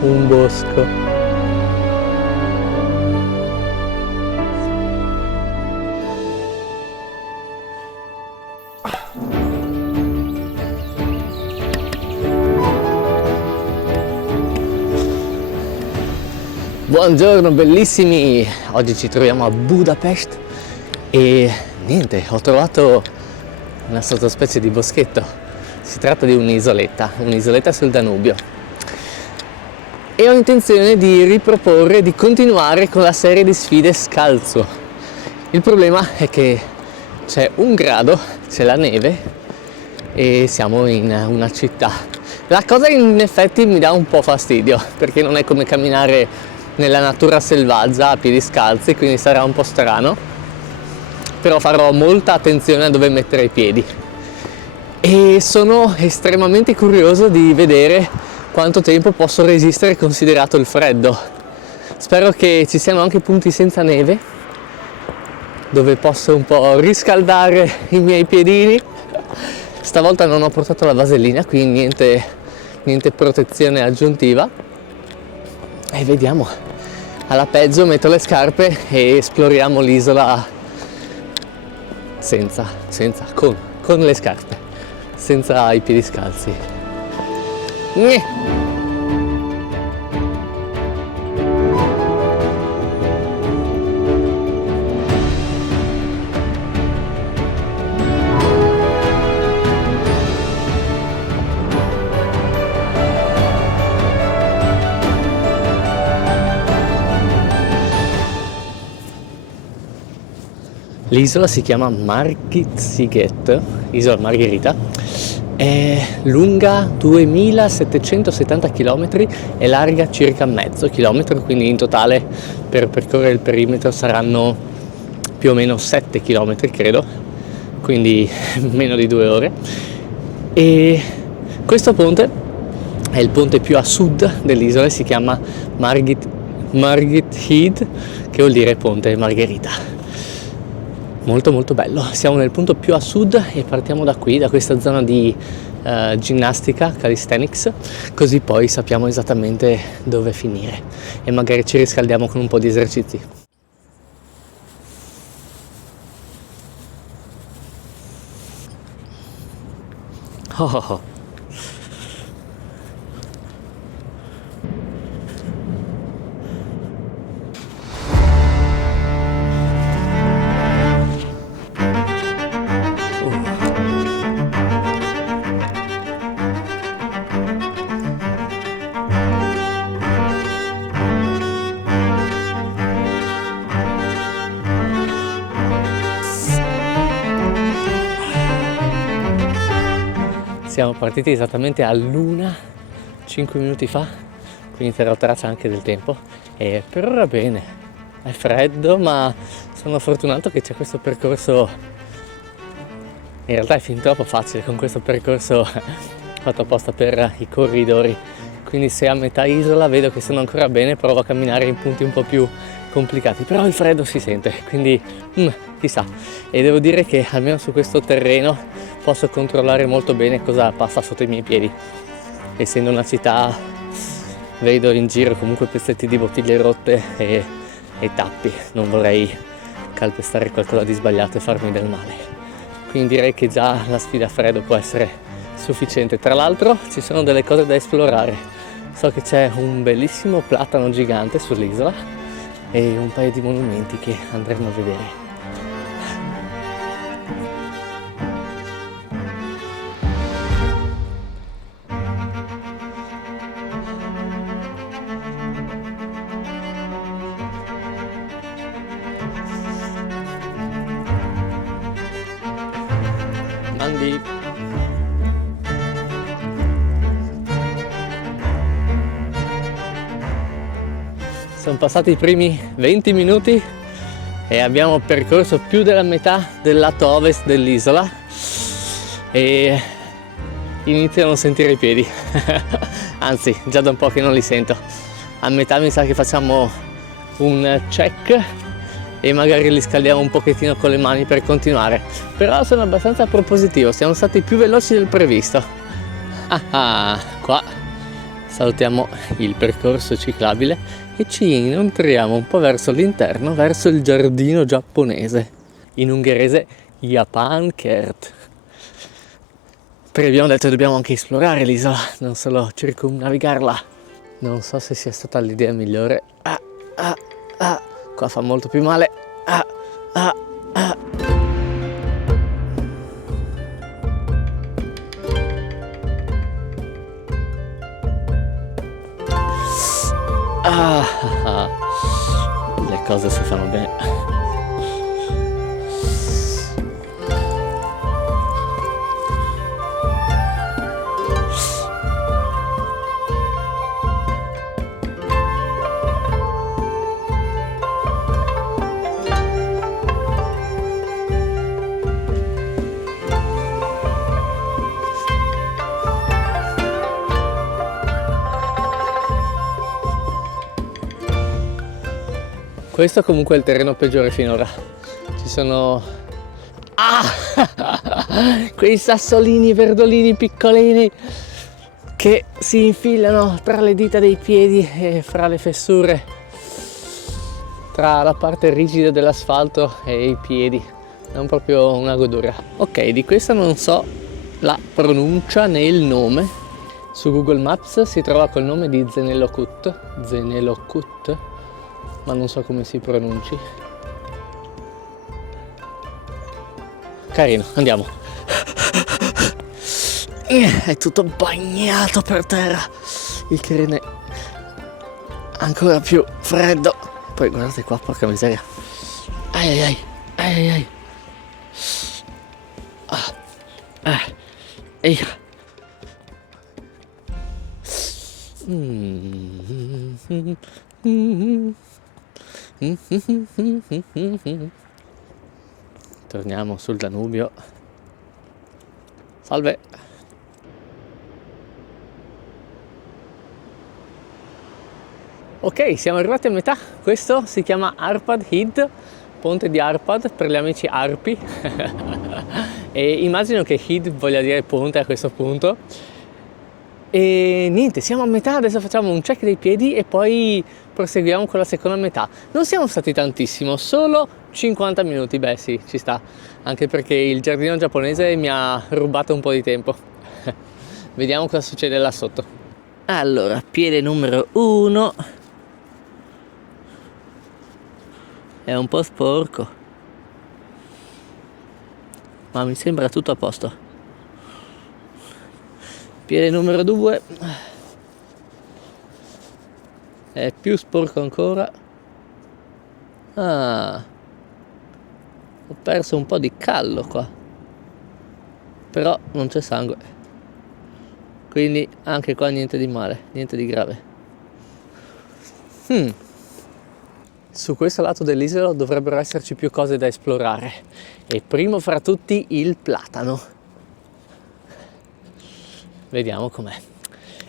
Un bosco. Buongiorno bellissimi, oggi ci troviamo a Budapest e niente, ho trovato una sottospecie di boschetto. Si tratta di un'isoletta sul Danubio e ho intenzione di riproporre, di continuare con la serie di sfide scalzo. Il problema è che c'è 1 grado, c'è la neve e siamo in una città. La cosa in effetti mi dà un po' fastidio perché non è come camminare nella natura selvaggia a piedi scalzi, quindi sarà un po' strano, però farò molta attenzione a dove mettere i piedi e sono estremamente curioso di vedere quanto tempo posso resistere considerato il freddo. Spero che ci siano anche punti senza neve dove posso un po' riscaldare i miei piedini. Stavolta non ho portato la vasellina, quindi niente protezione aggiuntiva e vediamo. Alla peggio metto le scarpe e esploriamo l'isola con le scarpe, senza i piedi scalzi. L'isola si chiama Margit-Sziget, isola Margherita, è lunga 2770 km e larga circa mezzo chilometro, quindi in totale per percorrere il perimetro saranno più o meno 7 km credo, quindi meno di 2 ore. E questo ponte è il ponte più a sud dell'isola, si chiama Margit-Hede, che vuol dire ponte Margherita. Molto molto bello, siamo nel punto più a sud e partiamo da qui, da questa zona di ginnastica, calisthenics, così poi sappiamo esattamente dove finire e magari ci riscaldiamo con un po' di esercizi. Oh. Siamo partiti esattamente all'1, 5 minuti fa, quindi terrò traccia anche del tempo e per ora bene, è freddo ma sono fortunato che c'è questo percorso, in realtà è fin troppo facile con questo percorso fatto apposta per i corridori, quindi se a metà isola vedo che sono ancora bene provo a camminare in punti un po' più complicati, però il freddo si sente, quindi chissà, e devo dire che almeno su questo terreno posso controllare molto bene cosa passa sotto i miei piedi. Essendo una città vedo in giro comunque pezzetti di bottiglie rotte e tappi, non vorrei calpestare qualcosa di sbagliato e farmi del male, quindi direi che già la sfida a freddo può essere sufficiente. Tra l'altro ci sono delle cose da esplorare, so che c'è un bellissimo platano gigante sull'isola e un paio di monumenti che andremo a vedere. Mandi. Sono passati i primi 20 minuti e abbiamo percorso più della metà del lato ovest dell'isola e inizio a non sentire i piedi, anzi già da un po' che non li sento. A metà mi sa che facciamo un check e magari li scaldiamo un pochettino con le mani per continuare. Però sono abbastanza propositivo, siamo stati più veloci del previsto. Qua salutiamo il percorso ciclabile e ci inoltriamo un po' verso l'interno, verso il giardino giapponese, in ungherese Japankert. Perché abbiamo detto che dobbiamo anche esplorare l'isola, non solo circumnavigarla. Non so se sia stata l'idea migliore. Qua fa molto più male. Le cose si fanno bene. Questo comunque è il terreno peggiore finora. Ci sono quei sassolini verdolini piccolini che si infilano tra le dita dei piedi e fra le fessure, tra la parte rigida dell'asfalto e i piedi. È proprio una goduria. Ok, di questa non so la pronuncia né il nome. Su Google Maps si trova col nome di Zenelokut, ma non so come si pronunci. Carino, andiamo. È tutto bagnato per terra, il che rende ancora più freddo. Poi guardate qua, porca miseria. Ai. Ehi. Torniamo sul Danubio. Salve. Ok, siamo arrivati a metà. Questo si chiama Arpad Híd, ponte di Arpad per gli amici arpi. E immagino che Híd voglia dire ponte a questo punto. E niente, siamo a metà, adesso facciamo un check dei piedi e poi proseguiamo con la seconda metà. Non siamo stati tantissimo, solo 50 minuti, beh sì, ci sta, anche perché il giardino giapponese mi ha rubato un po' di tempo. Vediamo cosa succede là sotto. Allora, piede numero 1 è un po' sporco, ma mi sembra tutto a posto. Piede numero 2 è più sporco ancora. Ho perso un po' di callo qua, però non c'è sangue, quindi anche qua niente di male, niente di grave. Su questo lato dell'isola dovrebbero esserci più cose da esplorare, e primo fra tutti il platano. Vediamo com'è.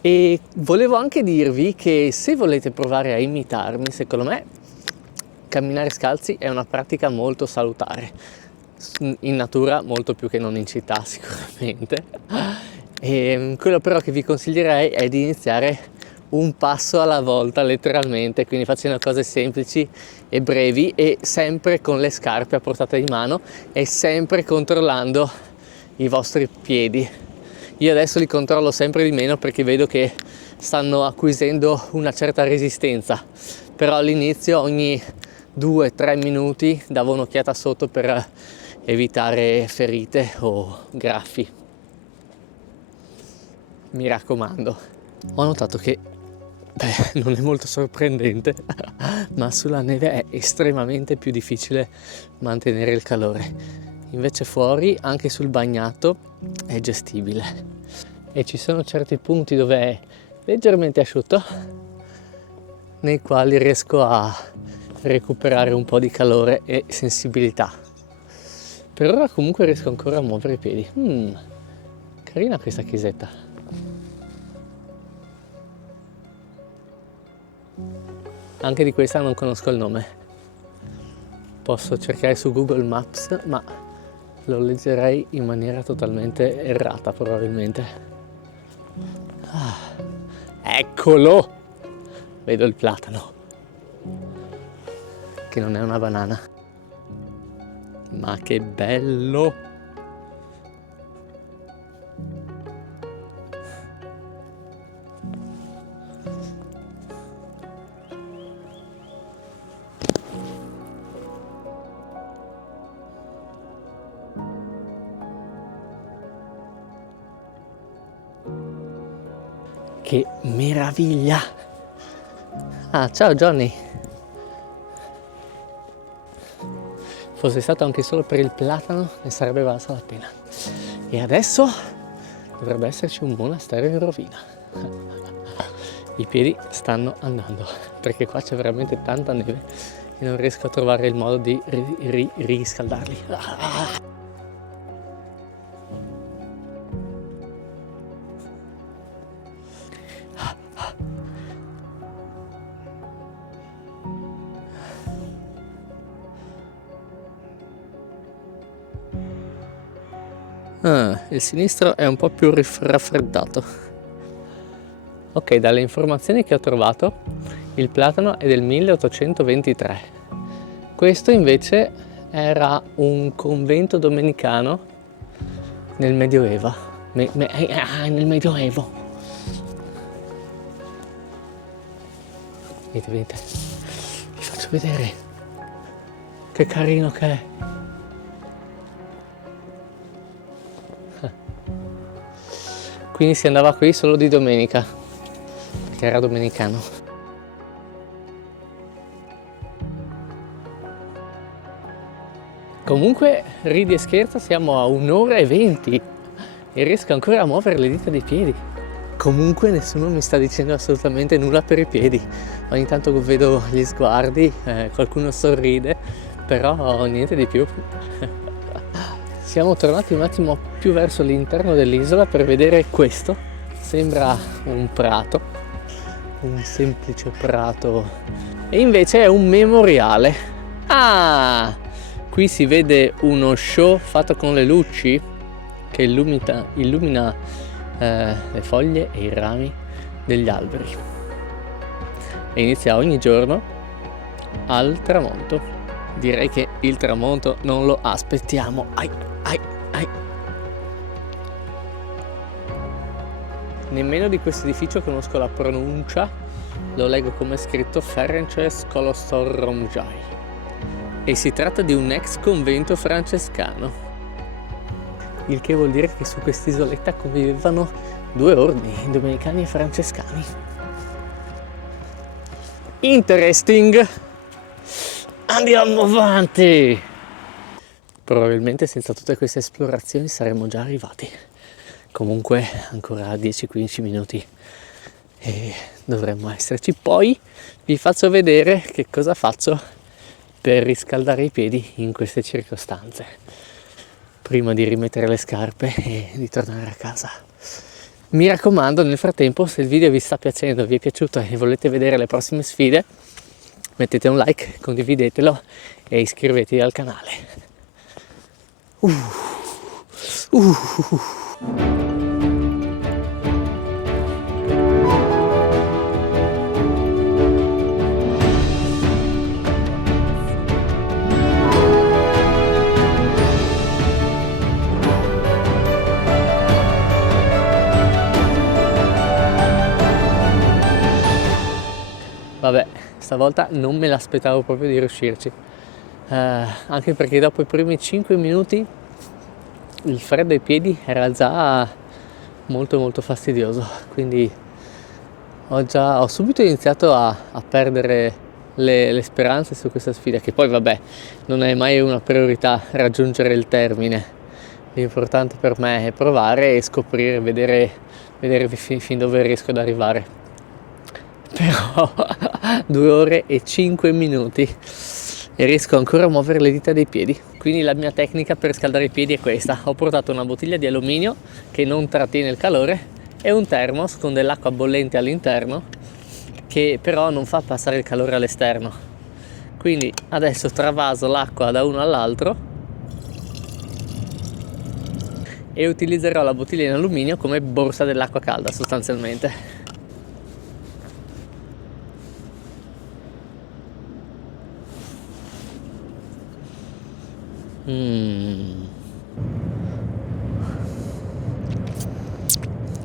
E volevo anche dirvi che se volete provare a imitarmi, secondo me camminare scalzi è una pratica molto salutare, in natura molto più che non in città sicuramente. E quello però che vi consiglierei è di iniziare un passo alla volta, letteralmente, quindi facendo cose semplici e brevi e sempre con le scarpe a portata di mano e sempre controllando i vostri piedi. Io adesso li controllo sempre di meno perché vedo che stanno acquisendo una certa resistenza, però all'inizio ogni 2-3 minuti davo un'occhiata sotto per evitare ferite o graffi. Mi raccomando. Ho notato che non è molto sorprendente, ma sulla neve è estremamente più difficile mantenere il calore. Invece fuori, anche sul bagnato, è gestibile. E ci sono certi punti dove è leggermente asciutto, nei quali riesco a recuperare un po' di calore e sensibilità. Per ora comunque riesco ancora a muovere i piedi. Carina questa chiesetta. Anche di questa non conosco il nome, Posso cercare su Google Maps, ma lo leggerei in maniera totalmente errata probabilmente. Eccolo! Vedo il platano, che non è una banana. Ma che bello! Che meraviglia! Ah, ciao Johnny! Fosse stato anche solo per il platano ne sarebbe valsa la pena. E adesso dovrebbe esserci un monastero in rovina. I piedi stanno andando, perché qua c'è veramente tanta neve e non riesco a trovare il modo di riscaldarli. Il sinistro è un po' più raffreddato. Ok, dalle informazioni che ho trovato, il platano è del 1823. Questo invece era un convento domenicano nel Medioevo. Nel Medioevo. Vedete, vi faccio vedere che carino che è. Quindi si andava qui solo di domenica, perché era domenicano. Comunque, ridi e scherza, siamo a 1 ora e 20 e riesco ancora a muovere le dita dei piedi. Comunque nessuno mi sta dicendo assolutamente nulla per i piedi. Ogni tanto vedo gli sguardi, qualcuno sorride, però niente di più. Siamo tornati un attimo più verso l'interno dell'isola per vedere questo. Sembra un prato, un semplice prato, e invece è un memoriale. Ah! Qui si vede uno show fatto con le luci che illumina le foglie e i rami degli alberi. E inizia ogni giorno al tramonto. Direi che il tramonto non lo aspettiamo. Ai. Nemmeno di questo edificio conosco la pronuncia, lo leggo come scritto Ferences Kolostoromjai e si tratta di un ex convento francescano, il che vuol dire che su quest'isoletta convivevano 2 ordini, domenicani e francescani. Interesting! Andiamo avanti! Probabilmente senza tutte queste esplorazioni saremmo già arrivati. Comunque ancora 10-15 minuti e dovremmo esserci. Poi vi faccio vedere che cosa faccio per riscaldare i piedi in queste circostanze, prima di rimettere le scarpe e di tornare a casa. Mi raccomando, nel frattempo, se il video vi sta piacendo, vi è piaciuto e volete vedere le prossime sfide, mettete un like, condividetelo e iscrivetevi al canale. Vabbè, stavolta non me l'aspettavo proprio di riuscirci, anche perché dopo i primi 5 minuti il freddo ai piedi era già molto fastidioso, quindi ho subito iniziato a perdere le speranze su questa sfida, che poi vabbè non è mai una priorità raggiungere il termine. L'importante per me è provare e scoprire, vedere fin dove riesco ad arrivare. Però 2 ore e 5 minuti e riesco ancora a muovere le dita dei piedi. Quindi la mia tecnica per scaldare i piedi è questa: ho portato una bottiglia di alluminio che non trattiene il calore e un thermos con dell'acqua bollente all'interno che però non fa passare il calore all'esterno, Quindi adesso travaso l'acqua da uno all'altro e utilizzerò la bottiglia in alluminio come borsa dell'acqua calda sostanzialmente.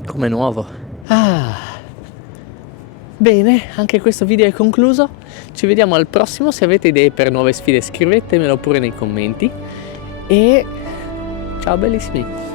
Come nuovo. Bene, anche questo video è concluso. Ci vediamo al prossimo. Se avete idee per nuove sfide scrivetemelo pure nei commenti. E ciao bellissimi.